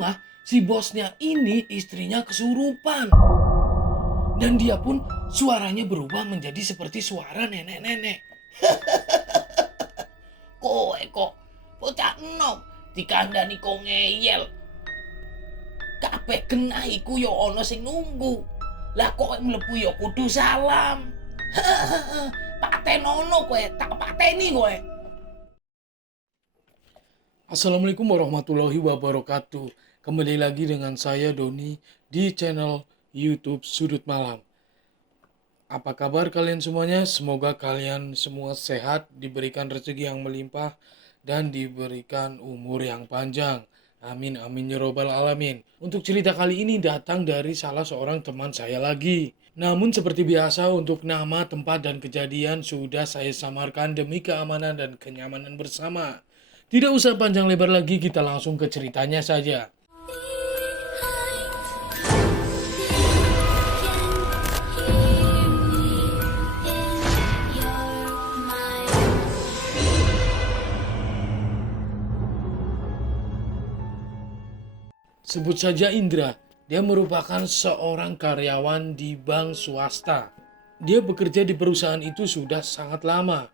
rumah, si bosnya ini istrinya kesurupan. Dan dia pun suaranya berubah menjadi seperti suara nenek-nenek. Kowe kok bocah enom dikandani kok ngeyel. Kabeh genah iku ya ana sing nunggu. Lah kok mlebu ya kudu salam. Patenono kowe, tak pateni kowe. Assalamualaikum warahmatullahi wabarakatuh. Kembali lagi dengan saya Doni di channel YouTube Sudut Malam. Apa kabar kalian semuanya? Semoga kalian semua sehat, diberikan rezeki yang melimpah, dan diberikan umur yang panjang. Amin, amin ya robbal alamin. Untuk cerita kali ini datang dari salah seorang teman saya lagi. Namun seperti biasa untuk nama, tempat, dan kejadian sudah saya samarkan demi keamanan dan kenyamanan bersama. Tidak usah panjang lebar lagi, kita langsung ke ceritanya saja. Sebut saja Indra, dia merupakan seorang karyawan di bank swasta. Dia bekerja di perusahaan itu sudah sangat lama.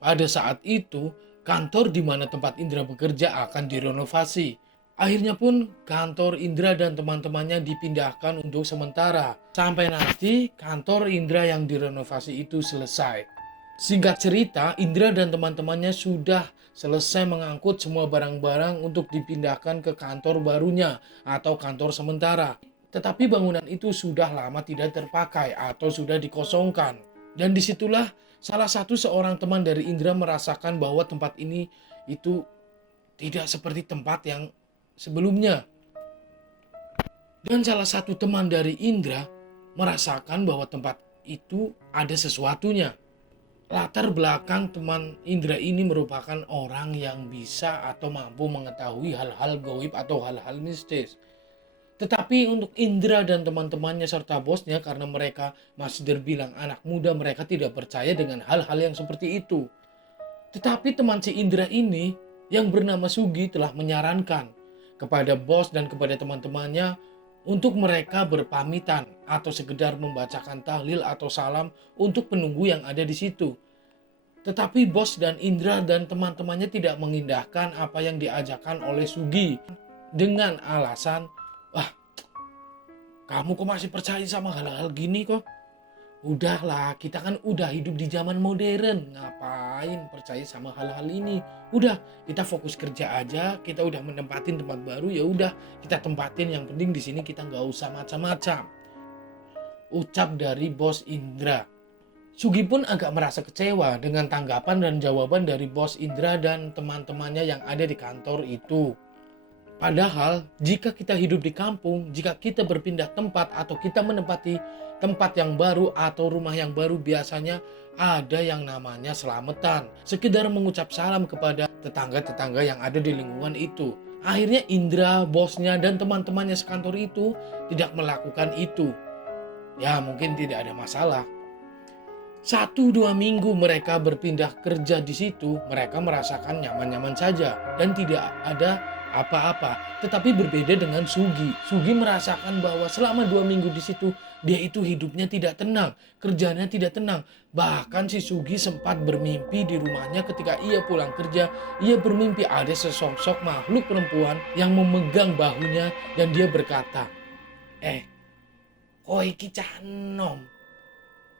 Pada saat itu, kantor di mana tempat Indra bekerja akan direnovasi. Akhirnya pun kantor Indra dan teman-temannya dipindahkan untuk sementara. Sampai nanti kantor Indra yang direnovasi itu selesai. Singkat cerita, Indra dan teman-temannya sudah selesai mengangkut semua barang-barang untuk dipindahkan ke kantor barunya atau kantor sementara. Tetapi bangunan itu sudah lama tidak terpakai atau sudah dikosongkan. Dan disitulah salah satu seorang teman dari Indra merasakan bahwa tempat ini itu tidak seperti tempat yang sebelumnya. Dan salah satu teman dari Indra merasakan bahwa tempat itu ada sesuatunya. Latar belakang teman Indra ini merupakan orang yang bisa atau mampu mengetahui hal-hal gaib atau hal-hal mistis. Tetapi untuk Indra dan teman-temannya serta bosnya, karena mereka masih terbilang anak muda, mereka tidak percaya dengan hal-hal yang seperti itu. Tetapi teman si Indra ini yang bernama Sugi telah menyarankan kepada bos dan kepada teman-temannya untuk mereka berpamitan atau sekedar membacakan tahlil atau salam untuk penunggu yang ada di situ. Tetapi bos dan Indra dan teman-temannya tidak mengindahkan apa yang diajarkan oleh Sugi dengan alasan, "Wah, kamu kok masih percaya sama hal-hal gini kok? Udahlah, kita kan udah hidup di zaman modern, ngapain percaya sama hal-hal ini? Udah, kita fokus kerja aja, kita udah menempatin tempat baru, ya udah kita tempatin, yang penting di sini kita nggak usah macam-macam." Ucap dari bos Indra. Sugi pun agak merasa kecewa dengan tanggapan dan jawaban dari bos Indra dan teman-temannya yang ada di kantor itu. Padahal jika kita hidup di kampung, jika kita berpindah tempat atau kita menempati tempat yang baru atau rumah yang baru, biasanya ada yang namanya selamatan. Sekedar mengucap salam kepada tetangga-tetangga yang ada di lingkungan itu. Akhirnya Indra, bosnya, dan teman-temannya sekantor itu tidak melakukan itu. Ya mungkin tidak ada masalah. 1-2 minggu mereka berpindah kerja di situ, mereka merasakan nyaman-nyaman saja dan tidak ada apa-apa. Tetapi berbeda dengan Sugi. Sugi merasakan bahwa selama 2 minggu di situ, dia itu hidupnya tidak tenang, kerjanya tidak tenang. Bahkan si Sugi sempat bermimpi di rumahnya ketika ia pulang kerja. Ia bermimpi ada sesosok makhluk perempuan yang memegang bahunya dan dia berkata, "Kowe iki cah enom.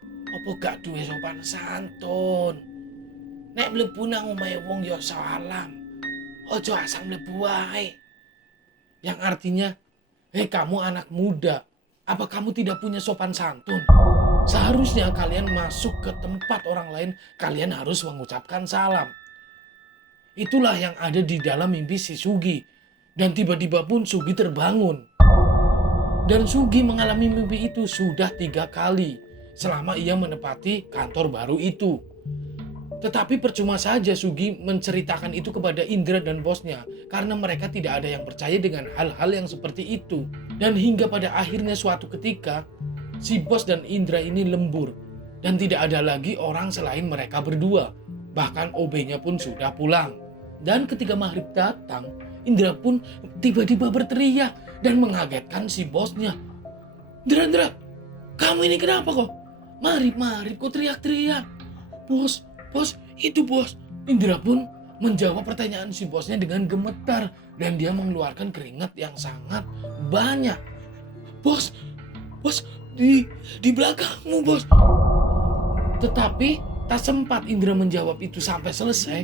Apa gak duwe sopan santun? Nek mlebu nang omahe wong ya salam. Ojo asal mlebu wae." Yang artinya, "Hei kamu anak muda, apa kamu tidak punya sopan santun? Seharusnya kalian masuk ke tempat orang lain, kalian harus mengucapkan salam." Itulah yang ada di dalam mimpi si Sugi. Dan tiba-tiba pun Sugi terbangun. Dan Sugi mengalami mimpi itu sudah 3 kali selama ia menempati kantor baru itu. Tetapi percuma saja Sugi menceritakan itu kepada Indra dan bosnya, karena mereka tidak ada yang percaya dengan hal-hal yang seperti itu. Dan hingga pada akhirnya suatu ketika, si bos dan Indra ini lembur dan tidak ada lagi orang selain mereka berdua. Bahkan OB-nya pun sudah pulang. Dan ketika maghrib datang, Indra pun tiba-tiba berteriak dan mengagetkan si bosnya. Indra, kamu ini kenapa kok? Marip kok teriak-teriak. Bos, itu bos. Indra pun menjawab pertanyaan si bosnya dengan gemetar dan dia mengeluarkan keringat yang sangat banyak. Bos, di belakangmu bos. Tetapi tak sempat Indra menjawab itu sampai selesai,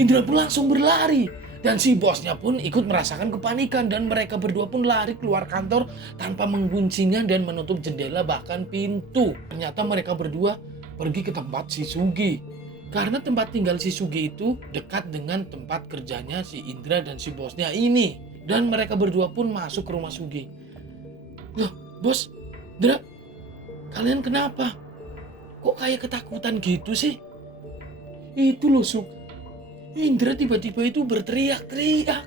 Indra pun langsung berlari. Dan si bosnya pun ikut merasakan kepanikan dan mereka berdua pun lari keluar kantor tanpa menguncinya dan menutup jendela bahkan pintu. Ternyata mereka berdua pergi ke tempat si Sugi. Karena tempat tinggal si Sugi itu dekat dengan tempat kerjanya si Indra dan si bosnya ini. Dan mereka berdua pun masuk ke rumah Sugi. Loh, bos, Indra, kalian kenapa? Kok kayak ketakutan gitu sih? Itu loh, Sug. Indra tiba-tiba itu berteriak-teriak.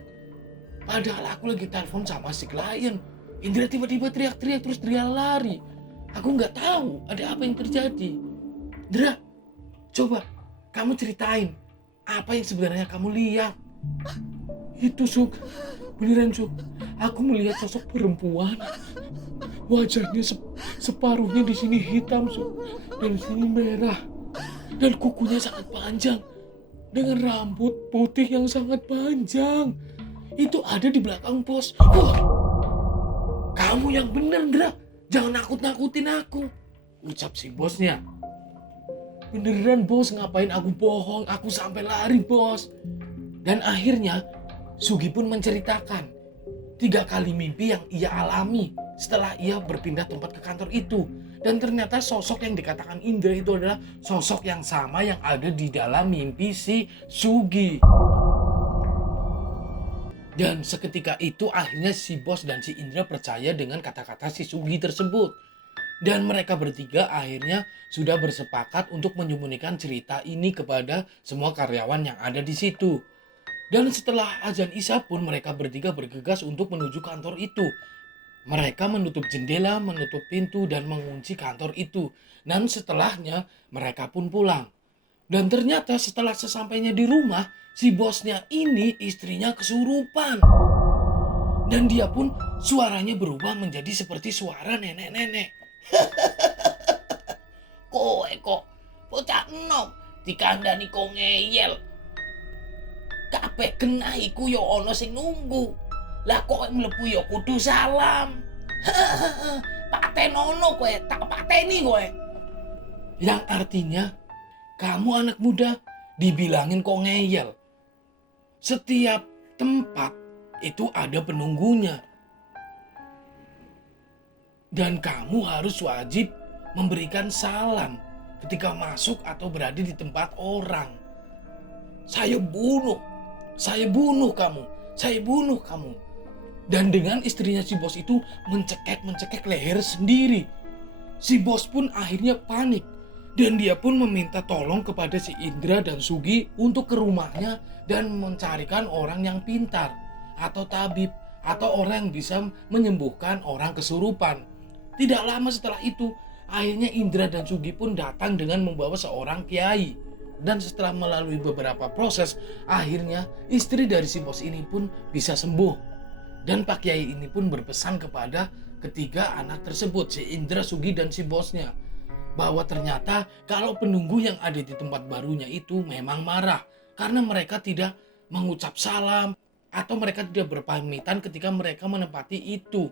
Padahal aku lagi telepon sama si klien. Indra tiba-tiba teriak-teriak terus dia lari. Aku nggak tahu ada apa yang terjadi. Indra, coba kamu ceritain apa yang sebenarnya kamu lihat. Itu Sug, beneran Sug. Aku melihat sosok perempuan. Wajahnya separuhnya di sini hitam Sug, dan di sini merah. Dan kukunya sangat panjang. Dengan rambut putih yang sangat panjang. Itu ada di belakang bos. Wah, kamu yang bener, Indra. Jangan nakut-nakutin aku, ucap si bosnya. Beneran bos, ngapain aku bohong? Aku sampai lari bos. Dan akhirnya Sugi pun menceritakan 3 kali mimpi yang ia alami setelah ia berpindah tempat ke kantor itu. Dan ternyata sosok yang dikatakan Indra itu adalah sosok yang sama yang ada di dalam mimpi si Sugi. Dan seketika itu akhirnya si bos dan si Indra percaya dengan kata-kata si Sugi tersebut. Dan mereka bertiga akhirnya sudah bersepakat untuk menyembunyikan cerita ini kepada semua karyawan yang ada di situ. Dan setelah azan Isya pun mereka bertiga bergegas untuk menuju kantor itu. Mereka menutup jendela, menutup pintu, dan mengunci kantor itu. Dan setelahnya mereka pun pulang. Dan ternyata setelah sesampainya di rumah, si bosnya ini istrinya kesurupan. Dan dia pun suaranya berubah menjadi seperti suara nenek-nenek. Kowe kok bocah enom dikandani kok ngeyel. Kabeh genah iku ya ana sing nunggu. Lah kok mlebu ya kudu salam. Patenono kowe, tak pateni kowe. Yang artinya, kamu anak muda dibilangin kok ngeyel. Setiap tempat itu ada penunggunya. Dan kamu harus wajib memberikan salam ketika masuk atau berada di tempat orang. Saya bunuh kamu. Dan dengan istrinya si bos itu mencekek leher sendiri. Si bos pun akhirnya panik. Dan dia pun meminta tolong kepada si Indra dan Sugi untuk ke rumahnya dan mencarikan orang yang pintar. Atau tabib. Atau orang yang bisa menyembuhkan orang kesurupan. Tidak lama setelah itu, akhirnya Indra dan Sugi pun datang dengan membawa seorang kiai. Dan setelah melalui beberapa proses, akhirnya istri dari si bos ini pun bisa sembuh. Dan Pak Kiai ini pun berpesan kepada ketiga anak tersebut, si Indra, Sugi, dan si bosnya, bahwa ternyata kalau penunggu yang ada di tempat barunya itu memang marah karena mereka tidak mengucap salam atau mereka tidak berpamitan ketika mereka menempati itu.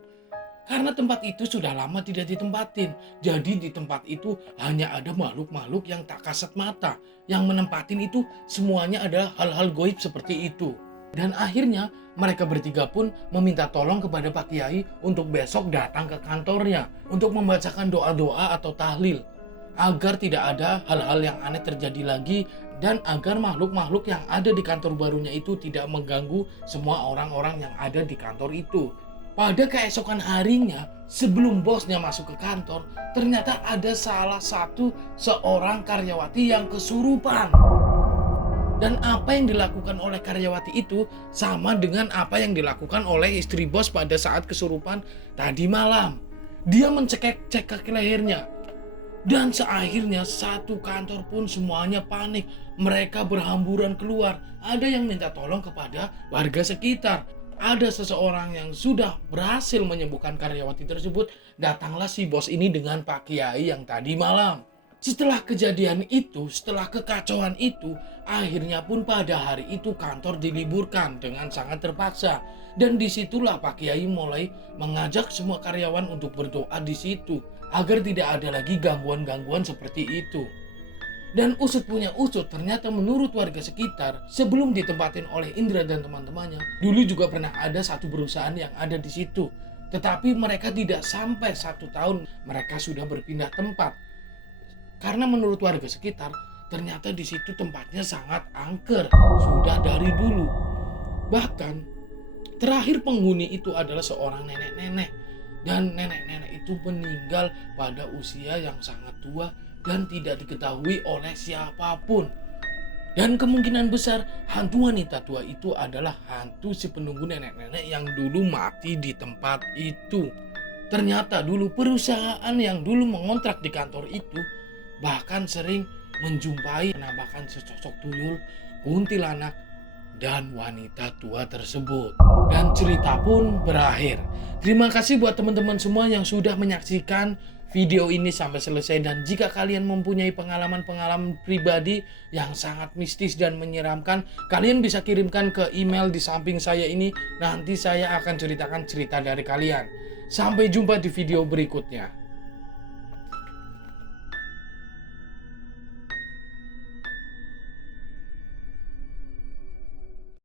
Karena tempat itu sudah lama tidak ditempatin. Jadi di tempat itu hanya ada makhluk-makhluk yang tak kasat mata. Yang menempatin itu semuanya adalah hal-hal goib seperti itu. Dan akhirnya mereka bertiga pun meminta tolong kepada Pak Kiai untuk besok datang ke kantornya untuk membacakan doa-doa atau tahlil agar tidak ada hal-hal yang aneh terjadi lagi dan agar makhluk-makhluk yang ada di kantor barunya itu tidak mengganggu semua orang-orang yang ada di kantor itu. Pada keesokan harinya, sebelum bosnya masuk ke kantor, ternyata ada salah satu seorang karyawati yang kesurupan. Dan apa yang dilakukan oleh karyawati itu sama dengan apa yang dilakukan oleh istri bos pada saat kesurupan tadi malam. Dia mencekek lehernya. Dan seakhirnya satu kantor pun semuanya panik. Mereka berhamburan keluar. Ada yang minta tolong kepada warga sekitar. Ada seseorang yang sudah berhasil menyembuhkan karyawati tersebut. Datanglah si bos ini dengan Pak Kiai yang tadi malam. Setelah kejadian itu, setelah kekacauan itu, akhirnya pun pada hari itu kantor diliburkan dengan sangat terpaksa. Dan disitulah Pak Kiai mulai mengajak semua karyawan untuk berdoa di situ, agar tidak ada lagi gangguan-gangguan seperti itu. Dan usut punya usut, ternyata menurut warga sekitar, sebelum ditempatin oleh Indra dan teman-temannya, dulu juga pernah ada satu perusahaan yang ada di situ. Tetapi mereka tidak sampai 1 tahun, mereka sudah berpindah tempat. Karena menurut warga sekitar, ternyata di situ tempatnya sangat angker, sudah dari dulu. Bahkan, terakhir penghuni itu adalah seorang nenek-nenek. Dan nenek-nenek itu meninggal pada usia yang sangat tua dan tidak diketahui oleh siapapun. Dan kemungkinan besar hantu wanita tua itu adalah hantu si penunggu nenek-nenek yang dulu mati di tempat itu. Ternyata dulu perusahaan yang dulu mengontrak di kantor itu bahkan sering menjumpai penampakan sesosok tuyul, kuntilanak, dan wanita tua tersebut. Dan cerita pun berakhir. Terima kasih buat teman-teman semua yang sudah menyaksikan video ini sampai selesai. Dan jika kalian mempunyai pengalaman-pengalaman pribadi yang sangat mistis dan menyeramkan, kalian bisa kirimkan ke email di samping saya ini. Nanti saya akan ceritakan cerita dari kalian. Sampai jumpa di video berikutnya.